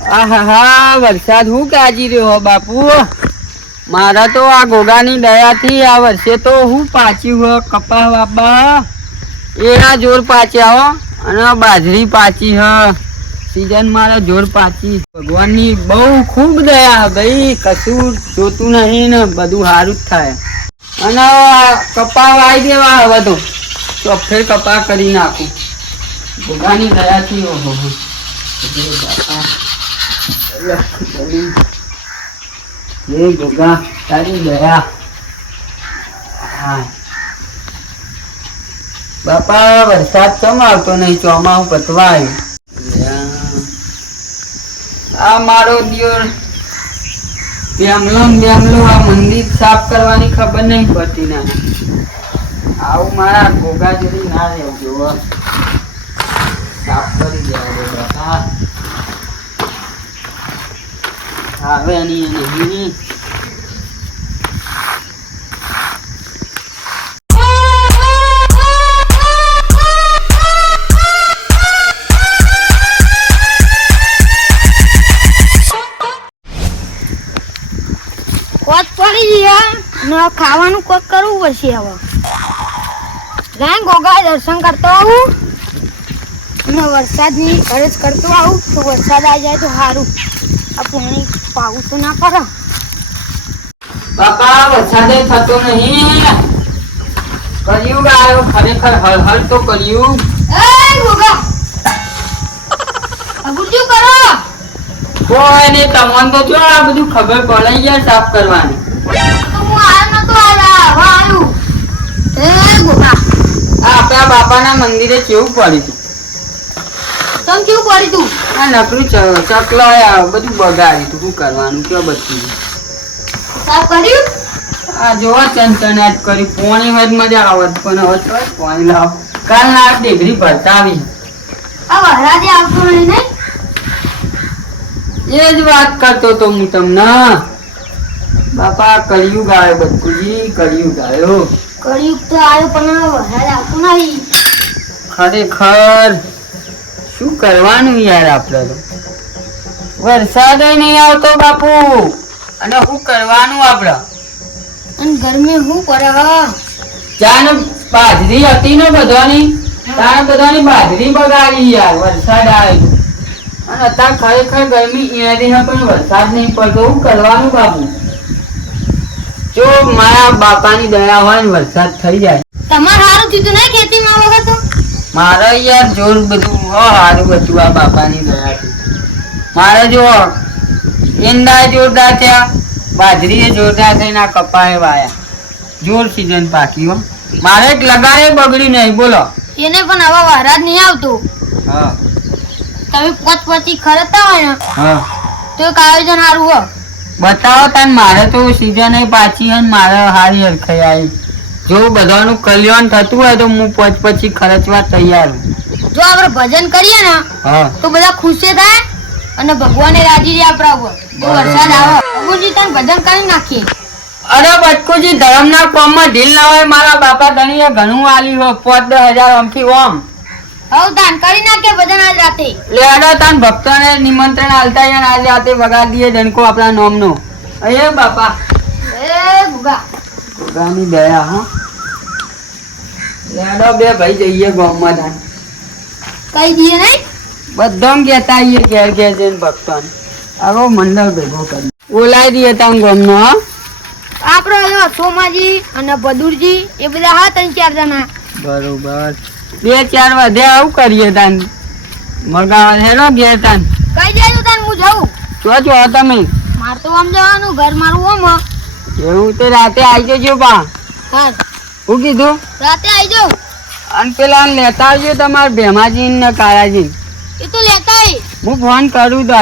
આહા વરસાદ હું કાજી રહ્યો બાપુ. મારા તો આ ગોગાની દયાથી આ વર્ષે તો હું પાચ્યું હો કપા બાપા એના જોર પાચ્યા હો અને બાજરી પાચી હ સીઝન મારા જોર પાચી. ભગવાનની બહુ ખૂબ દયા ભાઈ, કશું જોતું નહીં ને બધું સારું જ થાય. અને કપા વાઈ દેવા હવે તો ચોફેર કપા કરી નાખું ગોગાની દયાથી. ઓહો એ ગોગા તારી દયા. હા બાપા વરસાદ કેમ આવતો નહીં? ચોમાસું પતવા આવ્યું. આ મારો દિયોર બેમલો આ મંદિર સાફ કરવાની ખબર નહીં પડતી ના. આવું મારા ગોગા જેવી ના રહેવું જોવો. સાફ કરી દેવા બાપા. હવે નહીં કોટ પડી ગયા ને ખાવાનું કોટ કરવું પડશે. હવે રામ ગોગા દર્શન કરતો આવું અને વરસાદની ખર્ચ કરતો આવું તો વરસાદ આવી જાય તો સારું. આ પાણી પાવું તો ના પડે બાપા. વરસાદ થતો નહીં. કર્યું આવ્યો ખરેખર હળ તો કર્યું. ગોગા અબુજુ કરો કોઈ નહીં, તમને તો જો આ બધું ખબર પડે યાર સાફ કરવાની. હું આવ્યો નતો આવ્યું. ગોગા આપણા બાપાના મંદિરે કેવું પડ્યું હતું? તમ કેવું પડી તું? આ નકરું ચકલાયા બધું બગાડ્યું તું. શું કરવાનું કયો બધું સાફ કર્યું? આ જોવા ચંચનાટ કરી. પોણી હોય મજા આવત પણ હવે તો પોણી લાવ. કાલ ના ડિગ્રી ભરતા આવી. આ વરસાદે આવતું નહીં ને એ જ વાત કરતો તો હું તમને. બાપા કળિયુગ આવ્યો બટકુજી, કળિયુગ આવ્યો. કળિયુગ તો આવ્યો પણ વરસાદ આવતું નહીં. ખરેખર શું કરવાનું યાર આપણે તો? વરસાદ નહીં આવતો બાપુ અને શું કરવાનું આપણે? અને ગરમી શું કરે હવે? જાને બાજરી હતી ને બધાની, તારે બધાની બાજરી બગાડી યાર. વરસાદ આવ્યો અને અત્યારે ખરેખર ગરમી એનાથી પણ વરસાદ નહીં પડતો. શું કરવાનું બાપુ? જો મારા બાપાની દયા હોય ને વરસાદ થઈ જાય. તમારે સારું થયું નહીં ખેતીમાં વગર તો? મારે યાર જોર બધું સારું બધું આ બાપાની દયાથી. મારે જો ઈંડા જોરદાર થયા, બાજરી જોરદાર થઈને આ કપાએ વાયા. જોર સીઝન પાકી હો. મારે એક લગાડે બગડી નહીં બોલો. એને પણ હવે વરસાદ નહીં આવતો. હા તમે પછી ખરતા હોય ને હા તો એક આયોજન સારું હોય. બતાવો તાન. મારે તો સીઝન પાછી અને મારે હારી હરખાઈ આવી. જો બધાનું કલ્યાણ થતું હોય તો હું પછી ખર્ચવા તૈયાર છું. જો આપણે ભજન કરીએ ને હા તો બધા ખુશ થાય અને ભગવાને રાજી રહે આપણા ઉપર. જો વરસાદ આવે અબુજી તને ભજન કરી નાખીએ. અરે બટકુજી ધર્મના કોમમાં ઢીલ ના હોય. મારા બાપા ગણીએ ઘણું આલી હોય 5-10,000 આમથી ઓમ. હવ દાન કરી નાખીએ ભજન આજ રાતે. લે આડા તાન ભક્તોને નિમંત્રણ આલતા યાર. આજ રાતે વગાડી દઈએ જણકો આપણા નામનો. એ બાપા એ ગુગા ગોગાની દયા હા. લેડો બે ભાઈ જઈએ ગામમાં તાન. કઈ દઈએ નહીં બધા કહેતા આવીએ ઘેર ઘેર જઈને ભક્તોને. આવો મંડળ ભેગો કરી બોલાવી દઈએ તાન ગામનો. હા આપડે સોમાજી અને બદુરજી એ બધા હા 3-4 જણા. બરોબર 2-4 વધ્યા. આવું કરીએ તાન. મગાવા હેલો ઘેર તાન. કઈ દેજો તાન હું જાઉં. છો તમે? માર તો આમ જવાનું ઘર મારું ઓમ. એવું તે રાતે આવી જજો બા. હા શું કીધું? રાતે આવી જાઉં. અને પેલા લેતા આવજો તમારા ભેમાજી ને કાળાજી. એ તો લેતા હું ફોન કરું તો.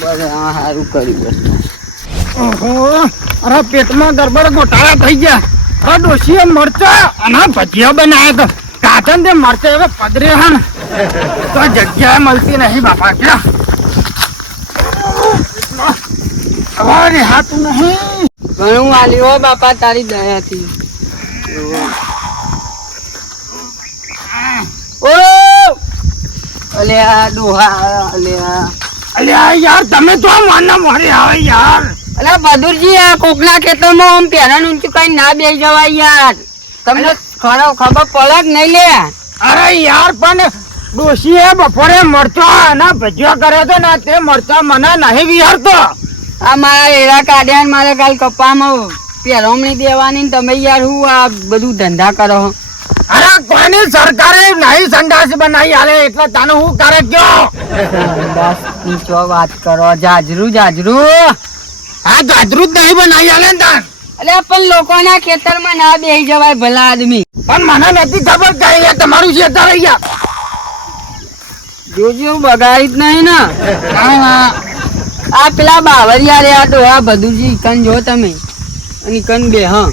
બરોબર હા સારું કર્યું. અરે પેટમાં ગરબડ ગોટાળા થઈ ગયા. આ ડોશીએ મરચા અને ભજીયા બનાવ્યા તો કાઢન તે મરચા હવે પદરે હા ને તો જગ્યાએ મળતી નહીં બાપા. ક્યાં હવે હાથું નહીં. ઘણું આલ્યું હો બાપા તારી દયાથી. ઓ અલ્યા ડોહા અલ્યા અલ્યા યાર તમે તો મને મોરી આવે યાર. અલ્યા બહાદુરજી આ કોકના ખેતરમાં આમ પેરણ ઊંચું કઈ ના બેસી જવાય યાર. તમને ખબર પડે કે નહીં લે? અરે યાર પણ ડોશીએ બપોરે મરચો અને ભજીયા કર્યો તો ને તે મરચા મને નહીં વિહારતો. આ મારા એરા કાઢ્યા ને મારે કાલ કપામાં પેરવણી દેવાની ને તમે યાર હું આ બધું ધંધા કરો. અરે કોઈની સરકારે નહીં સંડાસ બનાવી આલે એટલે તને હું કરે કયો? સંડાસની ચો વાત કરો જાજરું જાજરું. આ ગાજરું જ નહીં બનાવી આલે ને તાન. અલ્યા પણ લોકોના ખેતરમાં ના બેસી જવાય ભલા આદમી. પણ મને નથી ખબર કે અહીંયા તમારું ખેતર અહીંયા. જોજો બગાડી જ નહીં ને. હા આ પેલા બાવરિયા રહ્યા તો આ બધું કન જો તમે અને કન બે હા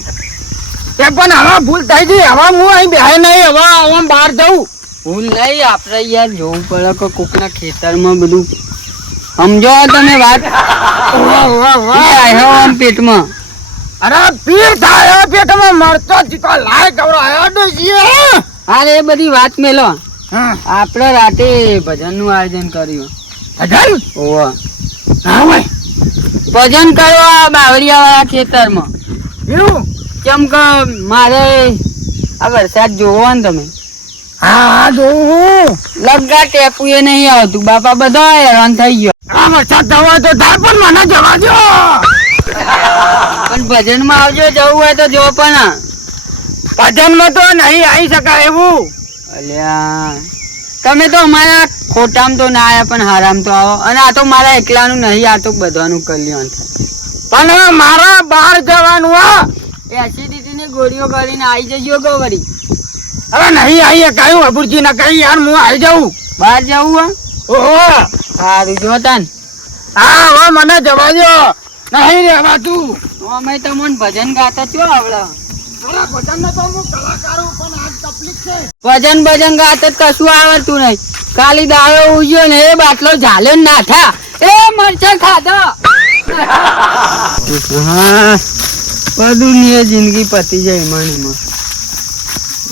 તે પણ હવે ભૂલ થઈ ગઈ. હવે હું અહીં બેહાય નહીં. હવે હું બહાર જઉં. ભૂલ નહીં આપણે યાર જોવું પડે કે કોકના ખેતરમાં બધું સમજો તમે વાત. વાહ, વાહ, વાહ. આવ્યો આમ પેટમાં. અરે પીર થાય પેટમાં મરતો ચીકા લાય ગવરાયો ડોશીએ. હા એ બધી વાત મેલો. હા આપણે રાતે ભજનનું આયોજન કર્યું. ભજન ઓવા હા ભાઈ ભજન કરવા બાવરિયા વાળા ખેતરમાં. એવું કેમ કે મારે આ વરસાદ જોવો ને તમે હા હા જોઉં. લગા ટેપુ એ નહીં આવતું બાપા બધા હેરાન થઈ ગયો. આ વરસાદ જવા તો થાય પણ મને જવા દો. પણ ભજનમાં આવજો જવું હોય તો જો પણ. ભજનમાં તો નહીં આવી શકાય એવું. અલ્યા તમે તો અમારા ખોટામ તો ના આવ્યા પણ હારામ તો આવો. અને આ તો મારા એકલાનું નહીં આ તો બધાનું કલ્યાણ થાય. પણ મારા બહાર જવાનું હા. એસિડિટી ની ગોળીઓ કરીને આવી જજો ગો વળી. હવે નહીં આવી કયું અબુરજી ના કઈ યાર હું આવી જાઉં. બહાર જવું હો ઓહો સારું જો તાન. હા હવે મને જવા દો. નહીં રહેવાતું. અમે તમને ભજન ગાતા છો આવડે. અરે ભજનનો તો હું કલાકાર છું પણ આજ તકલીફ છે. ભજન ભજન ગાતા જ કશું આવડતું નહીં. ખાલી દાડો ઉજ્યો ને એ બાટલો ઝાલ્યો ને નાઠા એ મરચાં ખાધા. બધું ની જિંદગી પતી જાય એમાં.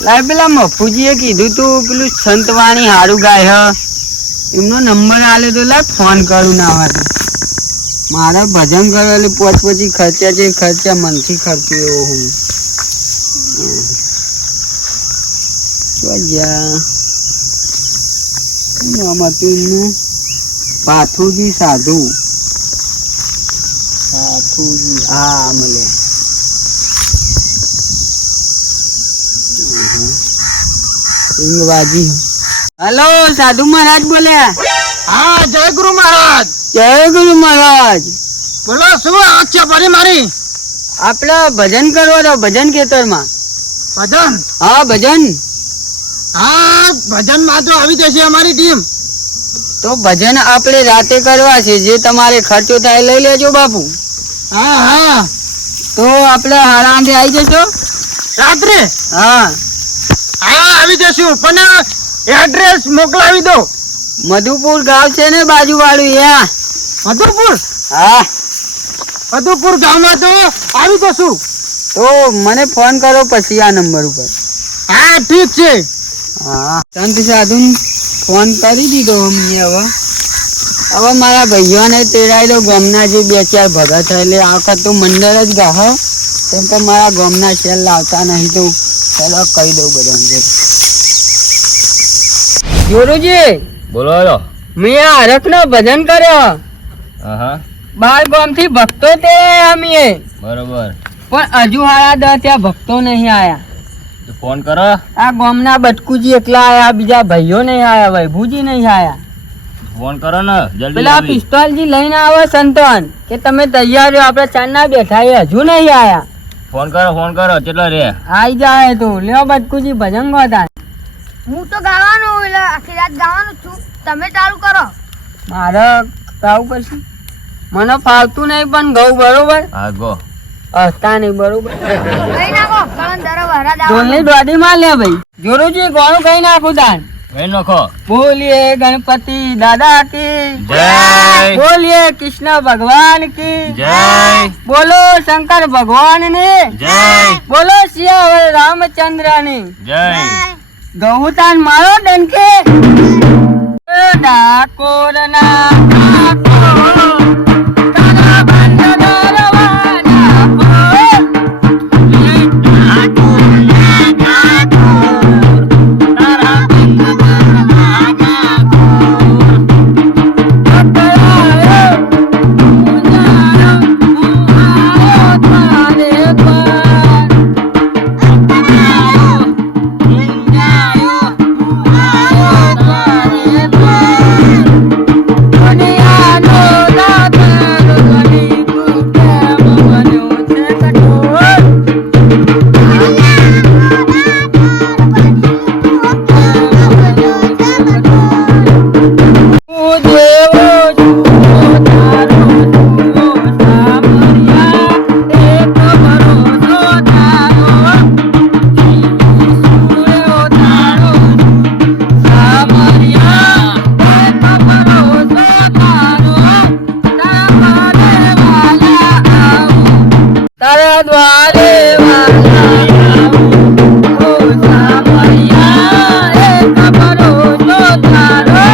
લાય પેલા મફુજીએ કીધું તું પેલું સંતવાણી હારું ગાય હ એમનો નંબર આલે તો લાય ફોન કરું ના હોય તો. મારે ભજન કરવા એટલે પછી ખર્ચા છે ખર્ચા મનથી ખર્ચું એવો હું. નામ હતું એમનું પાથુજી સાધુ. પાથુજી હા મળે. સિંગવાજી. હલો સાધુ મહારાજ બોલ્યા. હા જય ગુરુ મહારાજ. જય ગુરુ મહારાજ. બોલો શું વાત છે ફરી મારી? આપડે ભજન કરવા તો ભજન ખેતરમાં. ભજન હા ભજન. હા ભજન માં તો આવી જશે અમારી ટીમ. તો ભજન આપણે રાતે કરવા છે. જે તમારે ખર્ચો થાય લઈ લેજો બાપુ. હા હા તો આપણે આરામથી આવી જશો. રાત્રે હા હા આવી જશું પણ એડ્રેસ મોકલાવી દો. મધુપુર ગામ છે ને બાજુ વાળું યા. મધુપુર હા મધુપુર ગામમાં તો આવી જશું. તો મને ફોન કરો પછી આ નંબર ઉપર. હા ઠીક છે. હા સંત સાધુ ફોન કરી દીધો અમને. હવે મારા ભાઈઓને તેડાઈ દો ગામના જે બે ચાર ભગત એટલે આ વખત તો મંડળ જ ગાહ. કેમ કે મારા ગામના શેર લાવતા નહીં તો ચાલો કહી દઉં બધાને. જોરુજી બોલો. મેં આ હરખનો ભજન કર્યો. હા 12 ગામથી ભક્તો તે અમે બરોબર. પણ હજુ હારા 10 ત્યાં ભક્તો નહીં આયા. તો ફોન કરો. આ ગામના બટકુજી એકલા આયા, બીજા ભાઈઓ નહીં આયા, વૈભુજી નહીં આયા. ફોન કરો ને જલ્દી. પેલા પિસ્તોલજી લઈને આવો સંતોન કે તમે તૈયાર રહો, આપણે ચાંદના બેઠા એ હજુ નહીં આયા. ફોન કરો કેટલા રે? આઈ જાય તો લ્યો બટકુજી ભજન ગાતા. હું તો ગાવાનું એટલે આખી રાત ગાવાનું છું. તમે ચાલુ કરો. મારે ગાવું પડશે. મને ફાવતું નહીં પણ ગૌ બરોબર. હા ગો. હસતા નહીં બરોબર. કઈ નાખો કળંદર વરાદ ઢોલની દોડી માં લે ભાઈ. જોરુજી ગોળું કઈ નાખું તાન. કઈ નાખો. બોલીએ ગણપતિ દાદા કી જય. બોલીએ કૃષ્ણ ભગવાન કી જય. બોલો શંકર ભગવાન ની જય. બોલો સિયાવર રામચંદ્ર ની જય. ગૌતાન મારો ડંકે. ડાકોરના ડાકોર, તારા બંધ દરવાજા પર. ડાકોરના ડાકોર, તારા બંધ દરવાજા પર. અકળાયો, ઉજાળો, ઉહાયો તારે પર. અકળાયો, ઉજાળો, ઉહાયો તારે પર. દુનિયાનો દાદર ગણી તું કેમ બન્યો છે કઠોર. હું દેવો છું તારો જુઓ સામરિયા, એક ભરોસો તારો. સુર્યો તારો સામરિયા, એક ભરોસો તારો. તારા દ્વારે વાલા આવું, ઓ સામરિયા, એક ભરોસો તારો.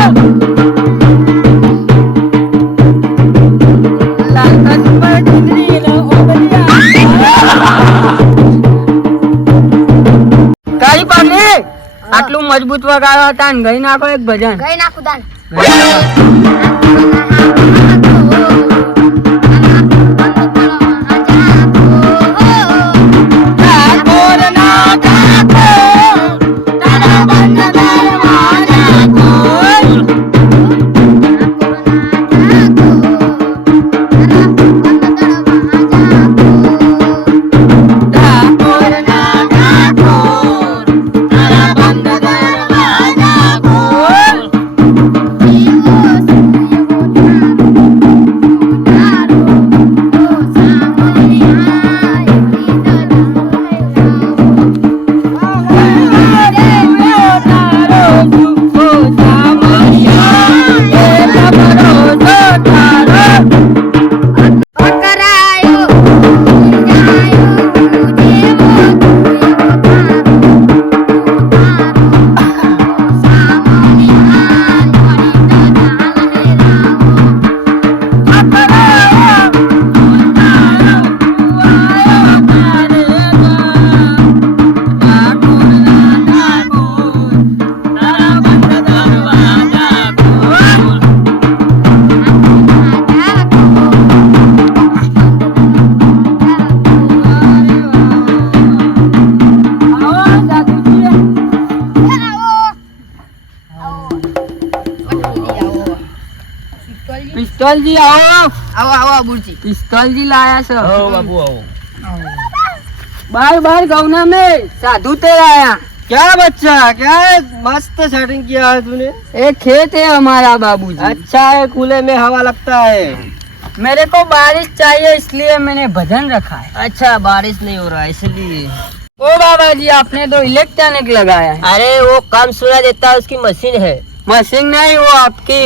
લાલચ પર ઠીકરીનો ઓબલિયા. કાળી પાટલી, આટલું મજબૂત વગાડો હતા ને ગઈ નાખો એક ભજન. ગઈ નાખું દાન. ડાકોરના ડાકોર, તારા બંધ દરવાજા પર. ડાકોરના ડાકોર, તારા બંધ દરવાજા પર. પિસ્તોલજી આવો. આવો આવો બુરજી. પિસ્તોલજી લાયા છે. આવો બાપુ આવો. बार बार गौना में साधु तेरा आया. क्या बच्चा, क्या मस्त सेटिंग किया है तूने. एक खेत है हमारा बाबूजी. अच्छा है, खुले में हवा लगता है. मेरे को बारिश चाहिए इसलिए मैंने भजन रखा है. अच्छा, बारिश नहीं हो रहा इसलिए. ओ बाबा जी, आपने तो इलेक्ट्रॉनिक लगाया है. अरे वो कम सुना देता है, उसकी मशीन है. मशीन नहीं, वो आपकी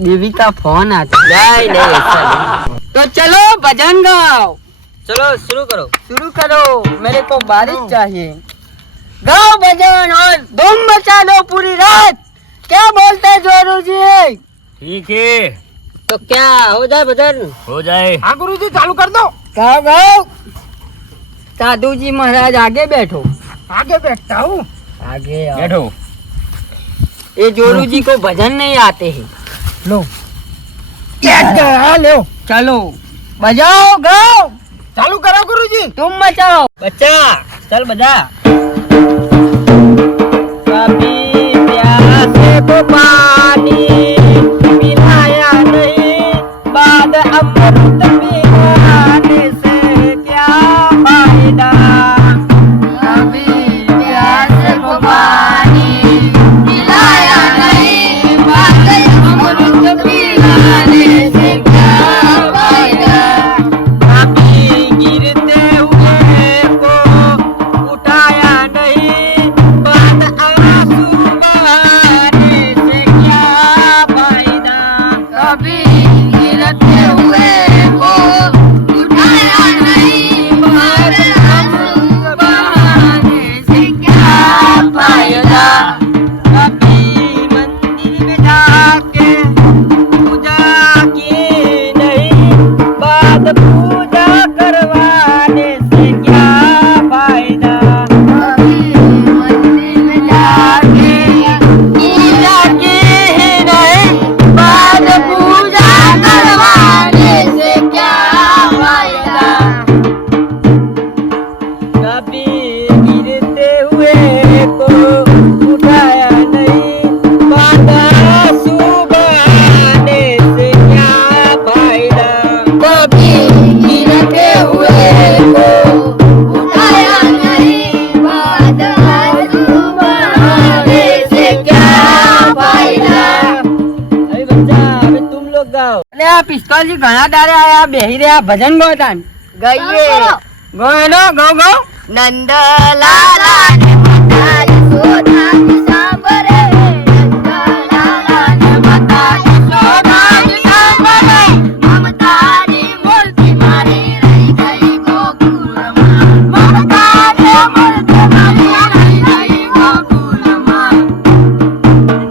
बीवी का फोन आता है. नहीं नहीं ऐसा नहीं. तो चलो भजन गाओ. चलो शुरू करो. शुरू करो. मेरे को बारिश चाहिए. गाओ भजन और धूम मचा दो पूरी रात. क्या बोलते हैं जोरू जी? ठीक है, तो क्या हो जाए भजन. हो जाए. हाँ गुरुजी, चालू कर दो. गाओ गाओ. साधु जी महाराज आगे बैठो. आगे बैठता हूँ. आगे आओ. बैठो. ये जोरू जी को भजन नहीं आते हैं. लो लो, चलो बजाओ, गाओ. चालू करो गुरुजी. तुम मचाओ. बच्चा चल बजा. कभी प्यासे को पानी पिलाया नहीं, बाद अमृत पिलाने से क्या फायदा. कभी प्यासे को पानी पिलाया नहीं, बाद अमृत पिलाने से क्या फायदा. कभी गिरते हुए को उठाया नहीं, बाद आंसू बहाने से क्या फायदा. कभी गिरते हुए को उठाया नहीं, बाद आंसू बहाने से क्या फायदा. कभी मंदिर में जा અલે આ પિસ્તોલજી ઘણા દાડે આયા બેહી રહ્યા ભજન ગોતાન ગઈએ ગો હેલો ગો ગો નંદલાલા ને માતા યશોદાજી સાંભળે નંદલાલા ને માતા યશોદાજી સાંભળે મમતાની મૂર્તિ મારી રહી ગઈ ગોકુળમાં મમતાની મૂર્તિ મારી રહી ગઈ ગોકુળમાં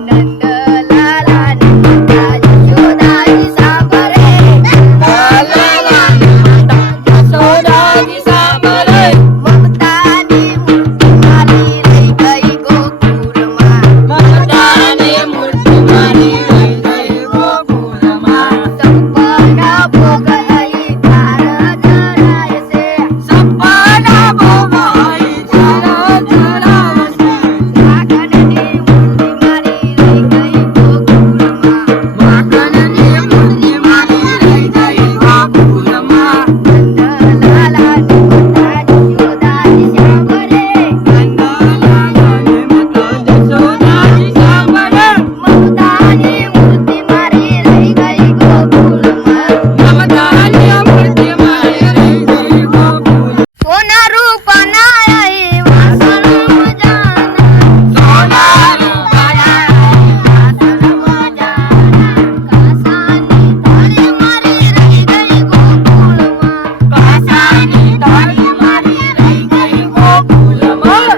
નંદલાલા ને માતા યશોદાજી સાંભળે નંદલાલા ને માતા યશોદાજી સાંભળે મમતાની મૂર્તિ મારી રહી ગઈ ગોકુળમાં મમતાની મૂર્તિ મારી રહી ગઈ ગોકુળમાં સંપના ભોગ અહીં તાર ધરાય છે સંપના ભોગ અહીં તાર ધરાય છે માખણની મૂર્તિ મારી રહી ગઈ ગોકુળમાં માખણની મૂર્તિ મારી રહી ગઈ ગોકુળમાં નંદલાલા ને માતા યશોદાજી સાંભળે નંદલાલા ને માતા યશોદાજી સાંભળે મમતાની મૂર્તિ મારી રહી ગઈ ગોકુળમાં મમતાની મૂર્તિ મારી રહી ગઈ ગોકુળમાં સોના રૂપાના અહીં વાસણ મજાના સોના રૂપાના અહીં વાસણ મજાના કાસાની થાળી મારી રહી ગઈ ગોકુળમાં કાસાની થાળી મારી રહી ગઈ ગોકુળમાં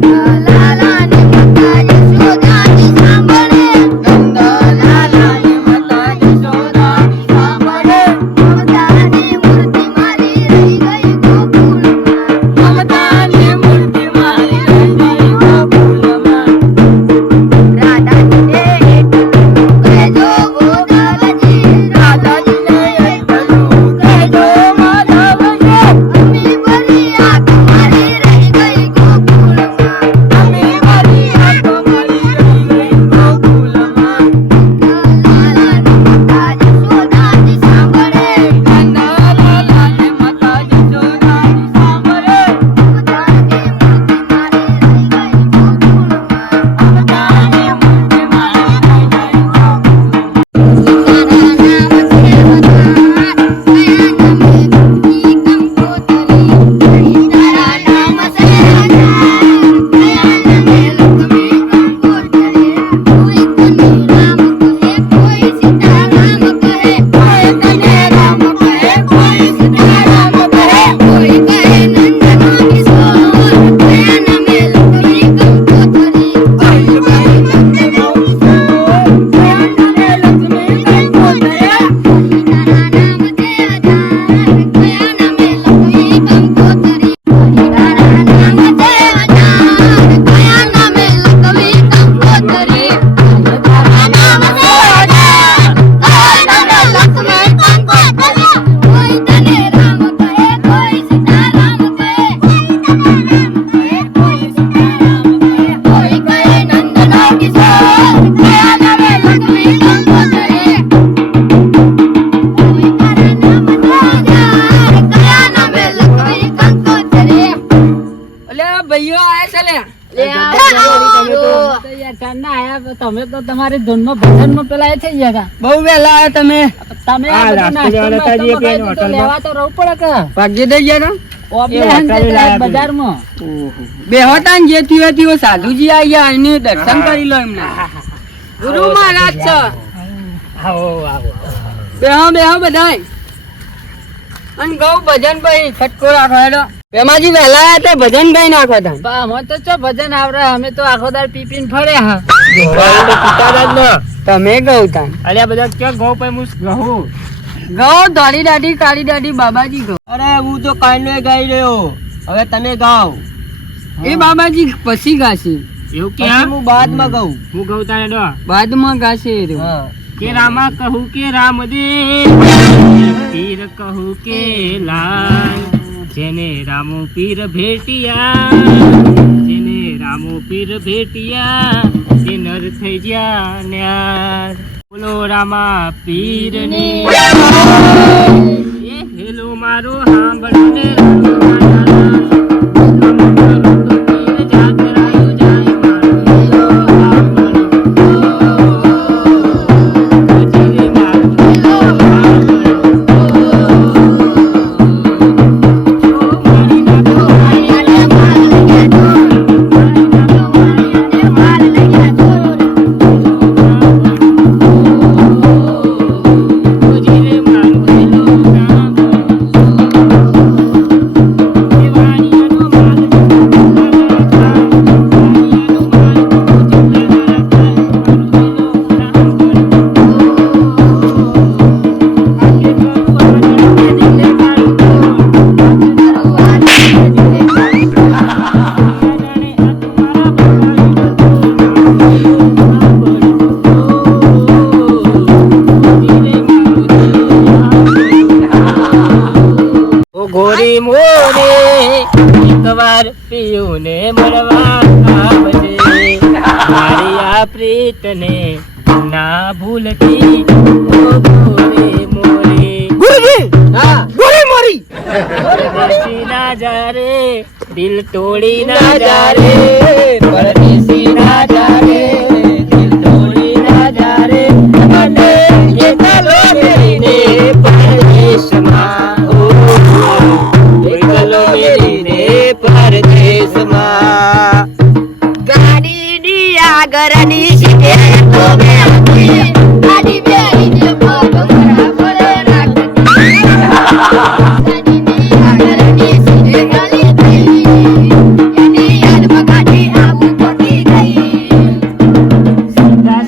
નંદલાલા ને માતા યશોદાજી સાંભળે નંદલાલા ને માતા યશોદાજી સાંભળે મમતાની મૂર્તિ મારી રહી ગઈ ગોકુળમાં મમતાની મૂર્તિ મારી રહી ગઈ ગોકુળમાં રાધાજીને એટલું કહેજો ગોદલજી રાધાજીને એટલું કહેજો માધવજી અમી ભરી આંખ મારી રહી ગઈ ગોકુળમાં અમી ભરી આંખ મારી રહી ગઈ ગોકુળમાં નંદલાલા ને માતા યશોદાજી સાંભળે નંદલાલા ને માતા યશોદાજી સાંભળે મમતાની મૂર્તિ મારી રહી ગઈ ગોકુળમાં મમતાની મૂર્તિ મારી રહી ગઈ ભાઈઓ આયા છે લે તમે તો તમારી ધૂનમાં ભજનમાં પેલા એ થઈ ગયા બહુ વહેલા આયા તમે તમે આ બધો નાસ્તો ખાઈ તો લેવા તો રહું પડે કે ભાગ્ય થઈ ગયા બજારમાં બેહોતા ને જે થયો થયો સાધુજી આયા એને દર્શન કરી લો એમના ગુરુ મહારાજ છે બેહો બેહો બધાય અને ગૌ ભજન ભાઈ છટકો રાખો હેડો પેમાજી વહેલા આયા તે ભજન ગાઈ નાખો તા અમે તો ચો ભજન આવડે અમે તો આખો દાર પી પીને ફર્યા તમે ગૌ તા અલ્યા બધા ક્યાં ઘઉં પે મુસ ઘઉં ગૌ ધોળી દાઢી કાળી દાઢી બાબાજી ગૌ અરે હું તો કાયનો ગાઈ રહ્યો હવે તમે ગાઓ એ બાબાજી પછી ગાશે એવું કે હું બાદમાં ગાઉં હું ગાઉં તારે ડો બાદમાં ગાશે એ રહ્યો. હા કે રામા કહું કે રામદેવ પીર કહું કે લાલ જેને રામો પીર ભેટિયા જેને રામો પીર ભેટિયા એ નર થઈ ગયા ન્યાર બોલો રામા પીર ને એ હેલો મારો સાંભળો ને ગોરી મોરે એકવાર પિયુને મળવા આવજે મારી આ પ્રીતને ના ભૂલતી ઓ ગોરી મોરી ગુરુજી હા ગોળી મોરી પરદેશી ના જા રે દિલ તોડી ના જા રે પરદેશી ના જા રે દિલ તોડી ના જા રે મને એકલો મેરીને પરદેશમાં ઓ એકલો મેરીને પરદેશમાં ગાડીની આગળની સીટે તો મેં હતી. ગાડી બેહીને પગ બરાબર રાખતી. ગાડીની આગળની સીટે ગલી થઈ. એની યાદમાં ગાડી આવું પડી ગઈ.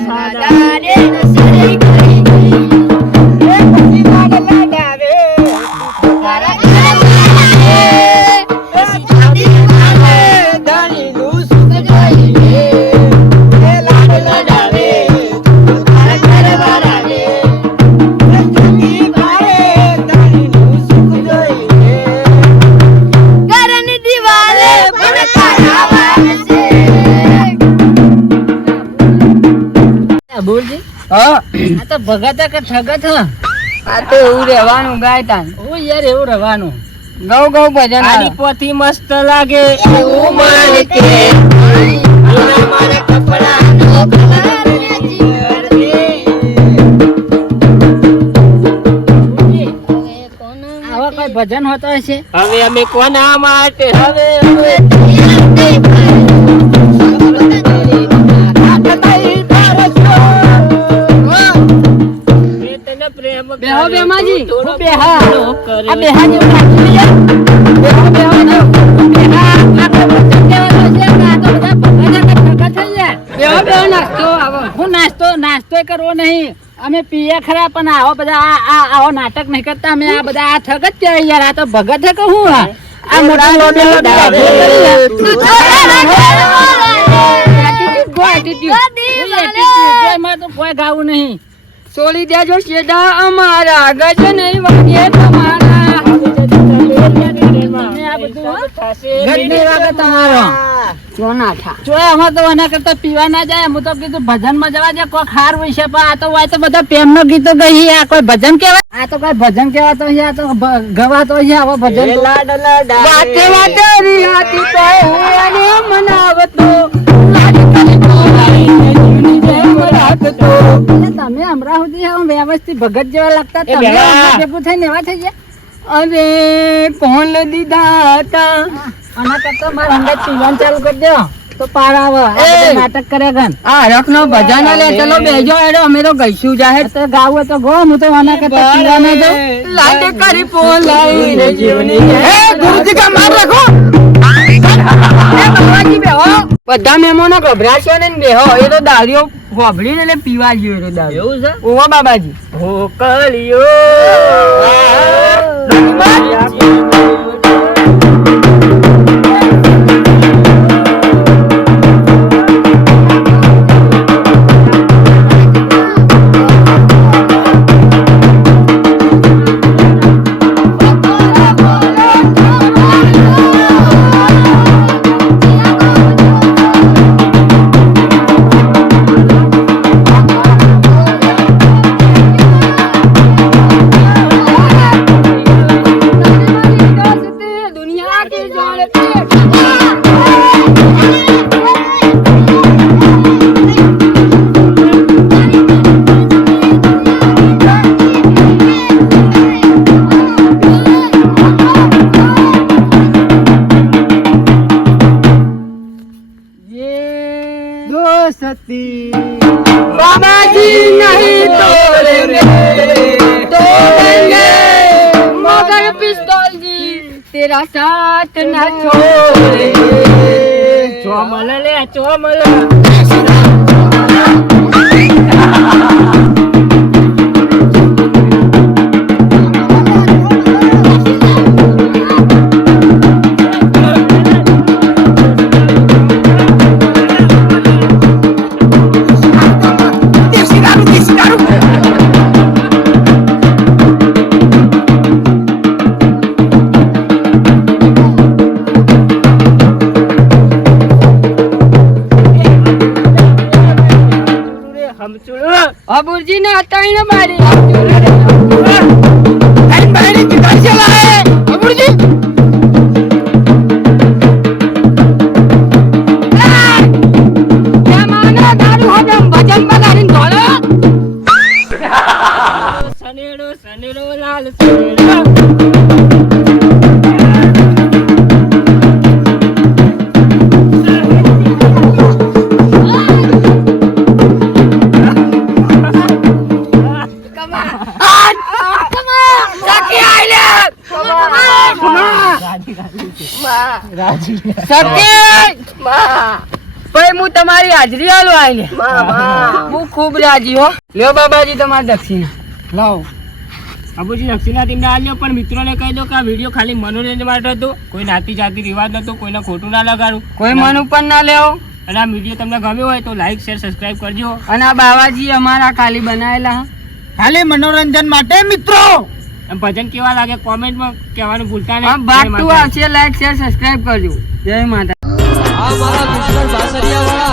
સાદાને નસરે કરી ગઈ. એ પછી લાડલા ડાવે. તારા ઘરે પછી ગાડી વાળે. દાણીનું સુખ જોઈને એ લાડલા ડાવે તારા ઘરે વાળાને જુગી ભારે દાણીનું સુખ જોઈને ઘરની દિવાલે પડકારા વાગશે. બોલજી હા આ તો ભગત કે ઠગત હ આ તો એવું રહેવાનું ગાયતા ઓ યાર એવું રહેવાનું ગૌ ગૌ ભજન આની પોથી મસ્ત લાગે એવું માને કે એના મારા કપડાનો કલર મેચિંગ કરજે. આવા કોઈ ભજન હોતો હશે હવે અમે કોના માટે હવે તને પ્રેમ બેહો બેમાજી થોડો હું બેહા કરે. આ બેહા જેવું લાગતું નહીં યાર. બેહો બેહો ને હું બેહા આ કોઈ ભજન કહેવાનું છે કે આ તો બધા ભગત કે ઠગત થઈ યાર બેહો બેહો નાસ્તો આવો હું નાસ્તો કરવો નહીં અમે પીએ ખરા પણ આવો બધા આવો નાટક નહીં કરતા અમે આ બધા આ ઠગત કહેવાય યાર આ તો ભગત છે કે હું આ મોટા લોબે લોબે એમાં તો કોઈ ગાવું નહીં છોડી દેજો શેડા અમારા ગજ નહીં વાગે તમારા ગંદી વાગે તમારો ચોના થા જોયા આમાં તો એના કરતા પીવા ના જાય હું તો કીધું ભજન માં જવા દે કોઈ ખાર હોય છે પણ આ તો હોય તો બધા પ્રેમ નો ગીતો ગઈ આ કોઈ ભજન કહેવાય આ તો કોઈ ભજન કહેવાતો છે આ તો ગવાતો છે આવો ભજન તો. વાતે વાતે રિયાતી તો અને મનાવતો એટલે તમે હમણાં સુધી આમ વ્યવસ્થિત ભગત જેવા લાગતા તમે બેહા. હમણાં ભેગું થઈને એવા થઈ ગયા અરે કોણ દીધા હતા આના કરતા મારા અંગત પીવાનું ચાલુ કરી દો તો પાર આવે આ બધા નાટક કરે ગન આ હરખ નો ભજન લે ચલો બેજો એડો અમે તો ગઈશું જાહેર તો ગાવું હોય તો ગો હું તો આના કરતા પીવા ના જાઉં લાડે કરી પોલાઈ રે જીવની એ ગુરુજી કા માર રાખો એ બાબાજી બેહો બધા મહેમાનો ગભરાશો ને બેહો એ તો દારૂ ગોભળીને એટલે પીવા જેવો એ દારૂ એવું છે ઓવા બાબાજી હો કળિયો दुनिया की जोड़ती दोस्ती बाबा जी नहीं तोड़ेंगे तोड़ेंगे मगर पिस्तौल जी तेरा साथ न छोड़ेंगे ચોમલ લે ચોમલ તઈને મારી તારી બાયડી કીધા છે લાય અબુરજી માના દારૂ હવે ભજન બગાડીને ધોળો સનેડો સનેડો લાલ સનેડો હું તમારી હાજરી આલો આઈને હું ખૂબ રાજી હો લ્યો બાબાજી તમારી દક્ષિણા લાવો અબુજી દક્ષિણા તેમને આલ્યો પણ મિત્રોને કહી દો કે આ વિડીયો ખાલી મનોરંજન માટે હતો કોઈ નાતી જાતિ રિવાજ નતો કોઈને ખોટું ના લગાડું કોઈ મન ઉપર ના લેવો અને આ વિડીયો તમને ગમ્યો હોય તો લાઈક શેર સબસ્ક્રાઇબ કરજો અને આ બાબાજી અમારા ખાલી બનાયેલા ખાલી મનોરંજન માટે મિત્રો અને ભજન કેવા લાગે કોમેન્ટમાં કહેવાનું ભૂલતા હા નહીં. ભાગ 2 આવશે લાઈક શેર સબસ્ક્રાઇબ કરજો જય માતા આ મારા દુશ્મન બાસરિયા વાળા